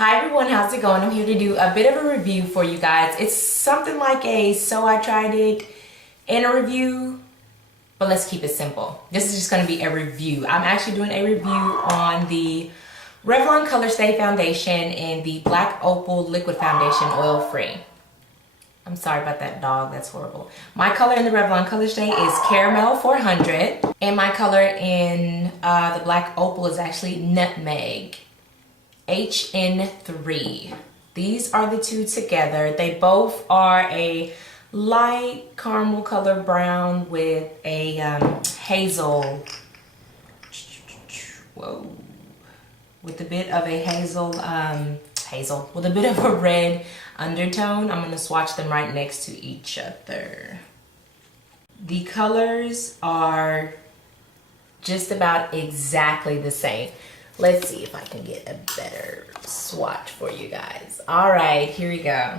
Hi everyone, how's it going? I'm here to do a bit of a review for you guys. It's something like a so I tried it and a review, but let's keep it simple. This is just going to be a review. I'm actually doing a review on the Revlon Color Stay foundation and the Black Opal liquid foundation, oil free. I'm sorry about that dog, that's horrible. My color in the Revlon Color Stay is Caramel 400, and my color in the Black Opal is actually Nutmeg HN3. These are the two together. They both are a light caramel color brown with a hazel, whoa, with a bit of a with a bit of a red undertone. I'm gonna swatch them right next to each other. The colors are just about exactly the same. Let's see if I can get a better swatch for you guys. All right, here we go.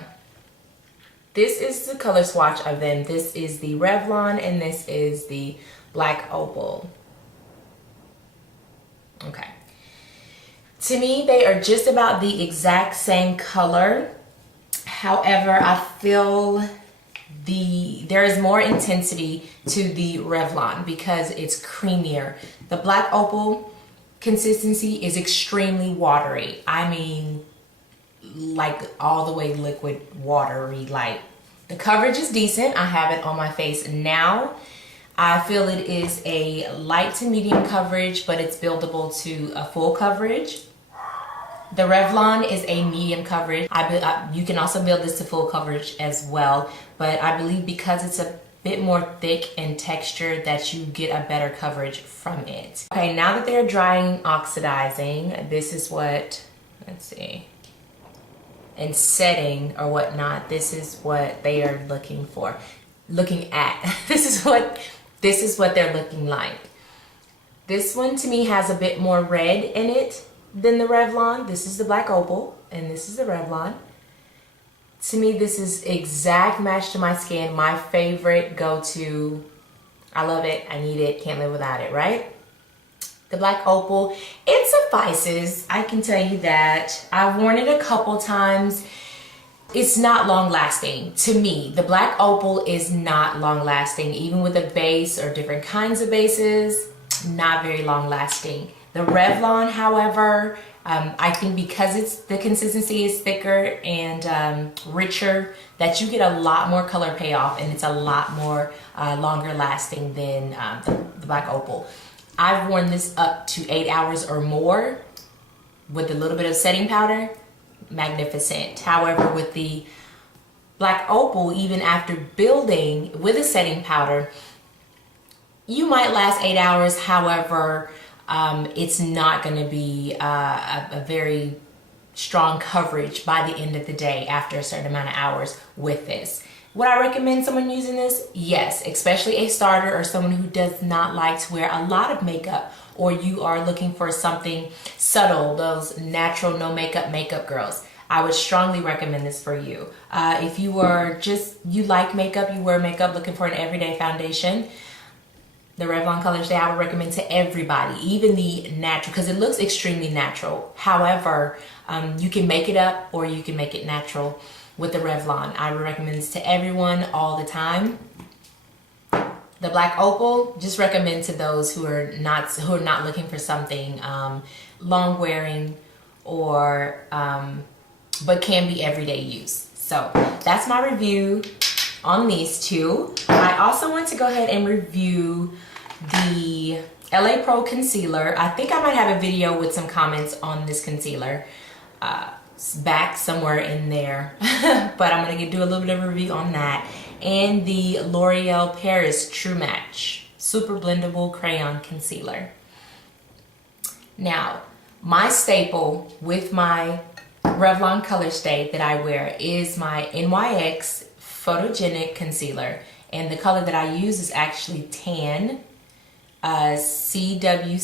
This is the color swatch of them. This is the Revlon and this is the Black Opal. Okay. To me, they are just about the exact same color. However, I feel there is more intensity to the Revlon because it's creamier. The Black Opal consistency is extremely watery. I mean, like all the way liquid watery. Like, the coverage is decent. I have it on my face now. I feel it is a light to medium coverage, but it's buildable to a full coverage. The Revlon is a medium coverage. You can also build this to full coverage as well, but I believe because it's a bit more thick in texture that you get a better coverage from it. Okay, now that they're drying, oxidizing, this is what, let's see, and setting or whatnot, this is what they are looking at. This is what they're looking like. This one to me has a bit more red in it than the Revlon. This is the Black Opal and this is the Revlon. To me, this is exact match to my skin. My favorite go-to. I love it. I need it. Can't live without it, right? The Black Opal, it suffices. I can tell you that. I've worn it a couple times. It's not long-lasting. To me, the Black Opal is not long-lasting. Even with a base or different kinds of bases, not very long-lasting. The Revlon, however, I think because the consistency is thicker and richer, that you get a lot more color payoff and it's a lot more longer lasting than the Black Opal. I've worn this up to 8 hours or more with a little bit of setting powder. Magnificent. However, with the Black Opal, even after building with a setting powder, you might last 8 hours. However, it's not going to be a very strong coverage by the end of the day after a certain amount of hours with this. Would I recommend someone using this? Yes, especially a starter or someone who does not like to wear a lot of makeup, or you are looking for something subtle, those natural no makeup girls. I would strongly recommend this for you. If you are you like makeup, you wear makeup, looking for an everyday foundation, the Revlon Color Stay I would recommend to everybody, even the natural, because it looks extremely natural. However, you can make it up or you can make it natural with the Revlon. I would recommend this to everyone all the time. The Black Opal, just recommend to those who are not looking for something long wearing or but can be everyday use. So that's my review on these two. I also want to go ahead and review the LA Pro concealer. I think I might have a video with some comments on this concealer back somewhere in there, but I'm gonna do a little bit of a review on that. And the L'Oreal Paris True Match Super Blendable Crayon Concealer. Now, my staple with my Revlon Color Stay that I wear is my NYX Photogenic Concealer, and the color that I use is actually tan CW7.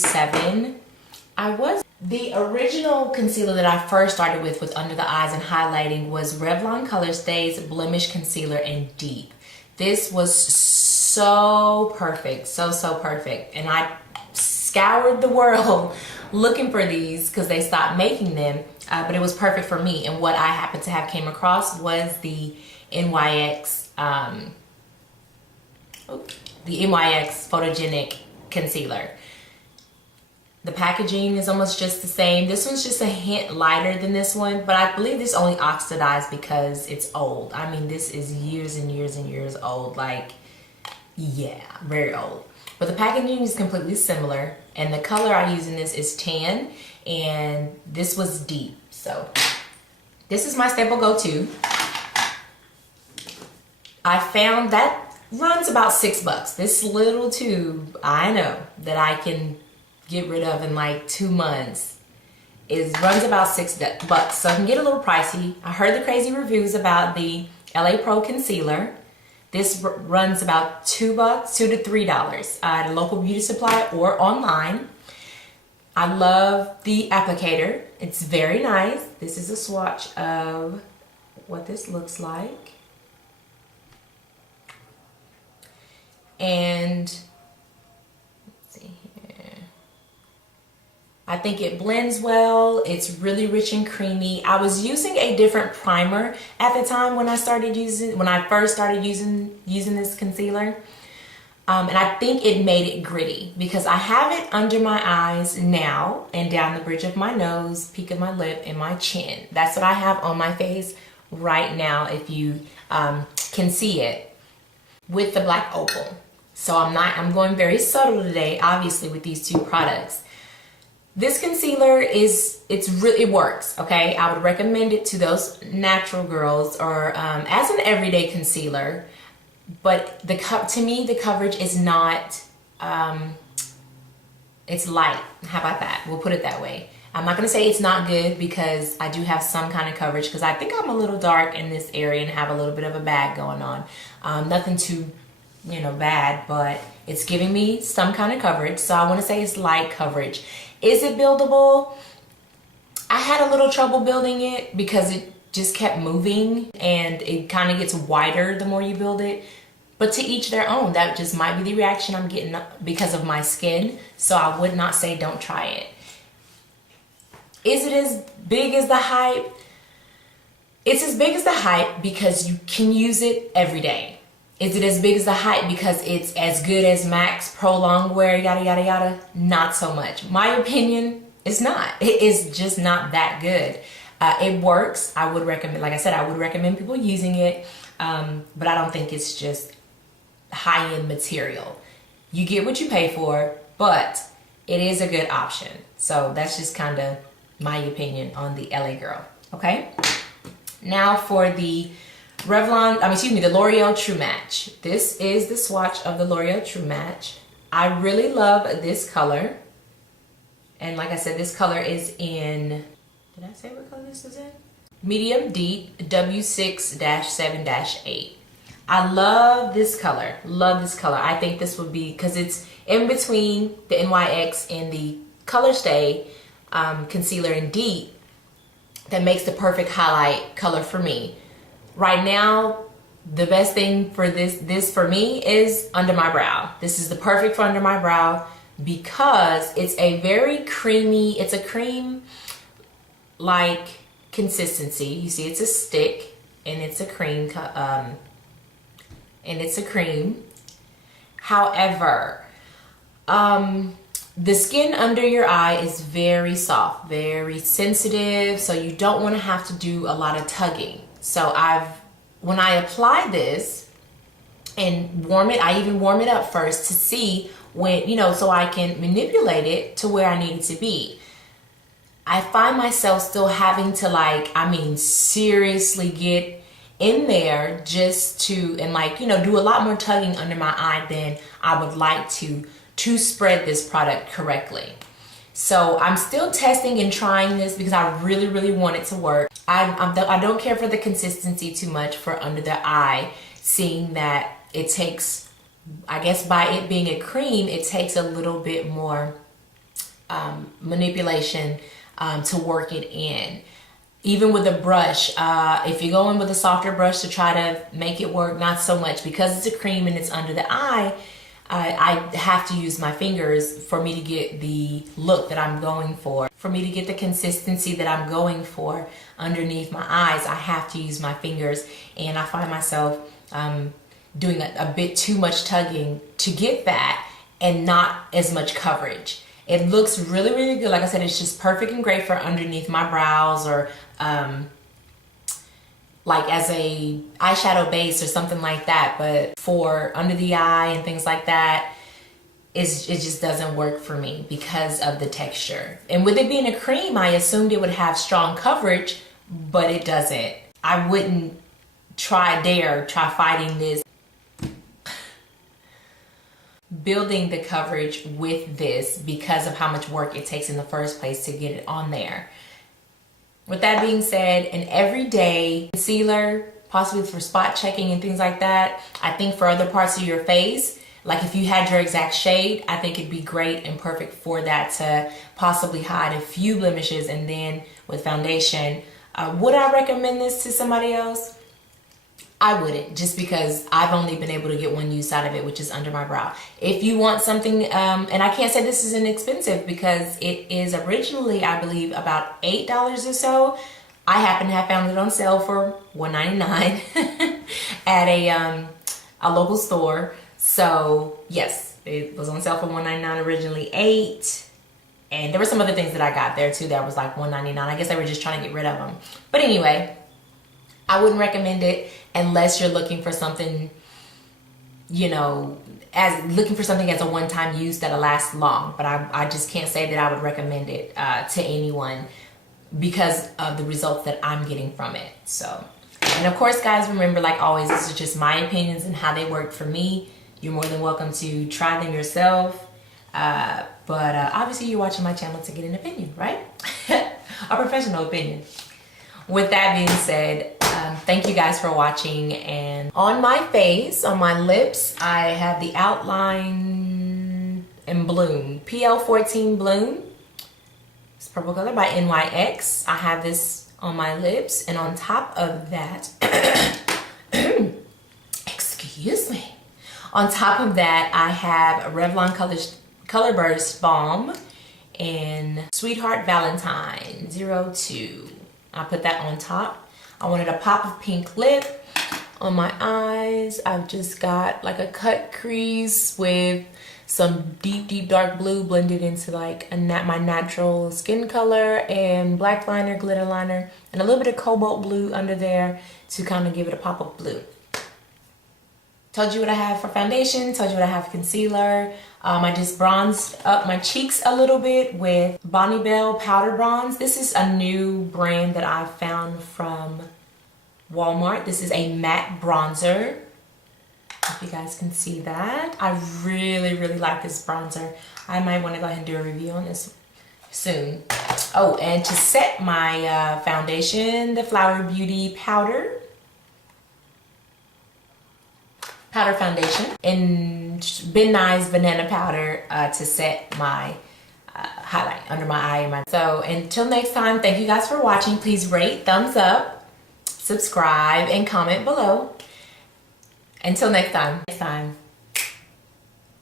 The original concealer that I first started with under the eyes and highlighting was Revlon Color Stay's Blemish Concealer in Deep. This was so perfect, so perfect, and I scoured the world looking for these because they stopped making them. but it was perfect for me. And what I happened to have came across was the NYX, the NYX Photogenic Concealer. The packaging is almost just the same. This one's just a hint lighter than this one, but I believe this only oxidized because it's old. I mean, this is years and years and years old. Like, yeah, very old. But the packaging is completely similar, and the color I use in this is tan, and this was deep. So this is my staple go-to. I found that runs about $6. This little tube, I know that I can get rid of in like 2 months, runs about $6, so it can get a little pricey. I heard the crazy reviews about the LA Pro concealer. This runs about $2 to $3 at a local beauty supply or online. I love the applicator. It's very nice. This is a swatch of what this looks like. And I think it blends well. It's really rich and creamy. I was using a different primer at the time when I first started using this concealer. And I think it made it gritty because I have it under my eyes now and down the bridge of my nose, peak of my lip, and my chin. That's what I have on my face right now, if you can see it, with the black opal. So I'm going very subtle today, obviously, with these two products. This concealer it works, okay? I would recommend it to those natural girls or as an everyday concealer, but to me the coverage is not, it's light. How about that? We'll put it that way. I'm not gonna say it's not good because I do have some kind of coverage because I think I'm a little dark in this area and have a little bit of a bag going on. Nothing too, bad, but it's giving me some kind of coverage. So I wanna say it's light coverage. Is it buildable? I had a little trouble building it because it just kept moving and it kind of gets wider the more you build it. But to each their own. That just might be the reaction I'm getting because of my skin. So I would not say don't try it. Is it as big as the hype? It's as big as the hype because you can use it every day. Is it as big as the hype because it's as good as MAC's Pro Longwear, yada, yada, yada? Not so much. My opinion is not. It is just not that good. It works. I would recommend, like I said, I would recommend people using it, but I don't think it's just high-end material. You get what you pay for, but it is a good option. So that's just kind of my opinion on the LA Girl, okay? Now for the the L'Oreal True Match. This is the swatch of the L'Oreal True Match. I really love this color. And like I said, this color is in, did I say what color this is in? Medium Deep W6-7-8. I love this color. Love this color. I think this would be, because it's in between the NYX and the Color Stay concealer in Deep, that makes the perfect highlight color for me. Right now, the best thing for this for me is under my brow. This is the perfect for under my brow because it's a very creamy, it's a cream-like consistency. You see it's a stick and it's a cream, However, the skin under your eye is very soft, very sensitive, so you don't want to have to do a lot of tugging. So when I apply this and warm it, I even warm it up first to see when, so I can manipulate it to where I need it to be. I find myself still having to seriously get in there just to, and do a lot more tugging under my eye than I would like to spread this product correctly. So I'm still testing and trying this because I really, really want it to work. I don't care for the consistency too much for under the eye, seeing that it takes, I guess by it being a cream, it takes a little bit more manipulation to work it in. Even with a brush, if you go in with a softer brush to try to make it work, not so much because it's a cream and it's under the eye. I have to use my fingers for me to get the look that I'm going for me to get the consistency that I'm going for underneath my eyes. I have to use my fingers, and I find myself doing a bit too much tugging to get that and not as much coverage. It looks really, really good. Like I said, it's just perfect and great for underneath my brows, or like as a eyeshadow base or something like that. But for under the eye and things like that, it just doesn't work for me because of the texture. And with it being a cream, I assumed it would have strong coverage, but it doesn't. I wouldn't try fighting this, building the coverage with this, because of how much work it takes in the first place to get it on there. With that being said, an everyday concealer, possibly for spot checking and things like that, I think for other parts of your face, like if you had your exact shade, I think it'd be great and perfect for that, to possibly hide a few blemishes. And then with foundation, would I recommend this to somebody else? I wouldn't, just because I've only been able to get one use out of it, which is under my brow. If you want something, and I can't say this is inexpensive, because it is originally, I believe, about $8 or so. I happen to have found it on sale for $1.99 at a local store. So yes, it was on sale for $1.99 originally, $8. And there were some other things that I got there too that was like $1.99. I guess they were just trying to get rid of them. But anyway, I wouldn't recommend it unless you're looking for something, you know, looking for something as a one-time use that'll last long. But I just can't say that I would recommend it to anyone because of the results that I'm getting from it. So, and of course, guys, remember, like always, this is just my opinions and how they worked for me. You're more than welcome to try them yourself. But obviously you're watching my channel to get an opinion, right? A professional opinion. With that being said, thank you guys for watching. And on my face, on my lips, I have the Outline and Bloom, PL14 Bloom. It's purple color by NYX. I have this on my lips, and on top of that, excuse me. On top of that, I have a Revlon Color Burst Balm and Sweetheart Valentine 02. I put that on top. I wanted a pop of pink lip on my eyes. I've just got like a cut crease with some deep dark blue blended into like my natural skin color, and black liner, glitter liner, and a little bit of cobalt blue under there to kind of give it a pop of blue. Told you what I have for foundation, told you what I have for concealer. I just bronzed up my cheeks a little bit with Bonnie Bell Powder Bronze. This is a new brand that I found from Walmart. This is a matte bronzer. If you guys can see that. I really like this bronzer. I might want to go ahead and do a review on this soon. Oh, and to set my foundation, the Flower Beauty Powder foundation, and Ben Nye's banana powder to set my highlight under my eye. So until next time, thank you guys for watching. Please rate, thumbs up, subscribe, and comment below. Until next time.